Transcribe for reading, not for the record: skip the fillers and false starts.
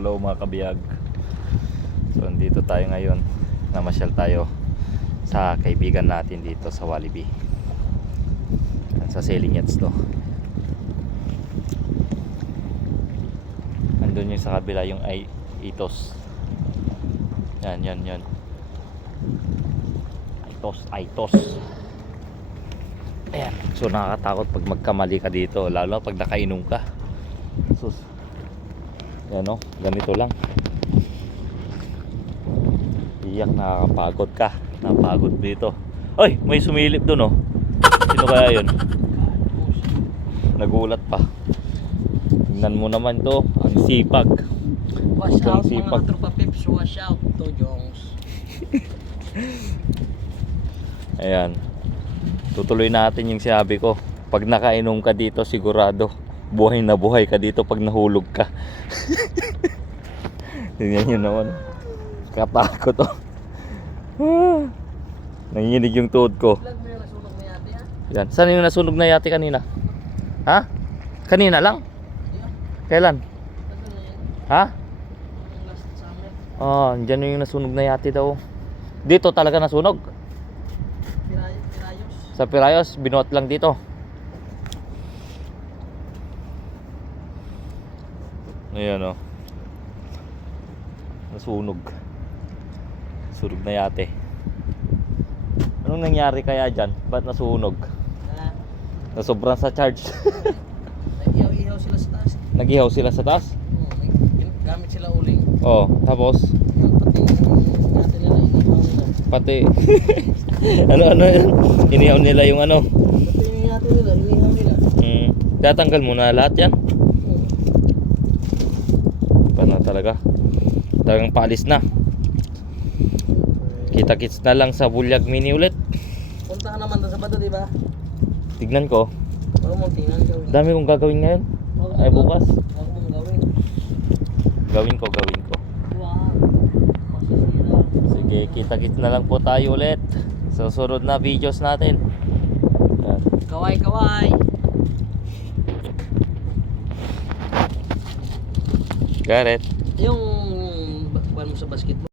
Hello mga kabiyag. So dito tayo ngayon, namasyal tayo sa kaibigan natin dito sa Walibi. Sa sailing yachts to. Andun yung sa kabila yung Itos. Yan. Itos. Ayan. So nakakatakot pag magkamali ka dito, lalo pag nakainom ka. Sus. Yan o, ganito lang. Iyak, nakakapagod ka. Napagod dito. Ay, may sumilip dun o. Sino kaya yun? Nagulat pa. Tingnan mo naman to. Ang sipag. Wash out sipag. mga tropa pips. Wash out to Jongs. Ayan. Tutuloy natin yung sinabi ko. Pag nakainom ka dito, sigurado buhay na buhay ka dito pag nahulog ka. Tingnan nyo naman. Katakot oh. Nanginginig yung tuhod ko. Ilan mo yung nasunog na yate ha? Yan. Saan yung nasunog na yate kanina? Ha? Kanina lang? Kailan? Ano na yan? Ha? Yung last summer. Oh, dyan yung nasunog na yate daw. Dito talaga nasunog. Pirayos. Sa Pirayos, binuhat lang dito. Ayan o. Nasunog. Sunog na yate. Anong nangyari kaya dyan? Ba't nasunog? Ha? Nasobran sa charge. Nag-ihaw-ihaw sila sa taas. Nag-ihaw sila sa taas? Oo, may gamit sila uling. Oh, tapos Yung pati yung natin nila inihaw nila. pati ano yan? Inihaw nila yung ano. Pati yung natin nila inihaw nila. Tatanggal mo na lahat yan. Paano talaga? Talagang paalis na. Kita-kits na lang sa Bulyag Mini ulit. Punta ka naman doon sa bato, di ba? Tignan ko. Huwag mong tingnan gawin. Dami kong gagawin ngayon. Huwag Ay bukas. Huwag mong gawin. Gawin ko. Wow. Masisira. Sige, kita-kits na lang po tayo ulit sa susunod na videos natin. Yan. Kaway. Gareth. Yung buwan mo sa basketball.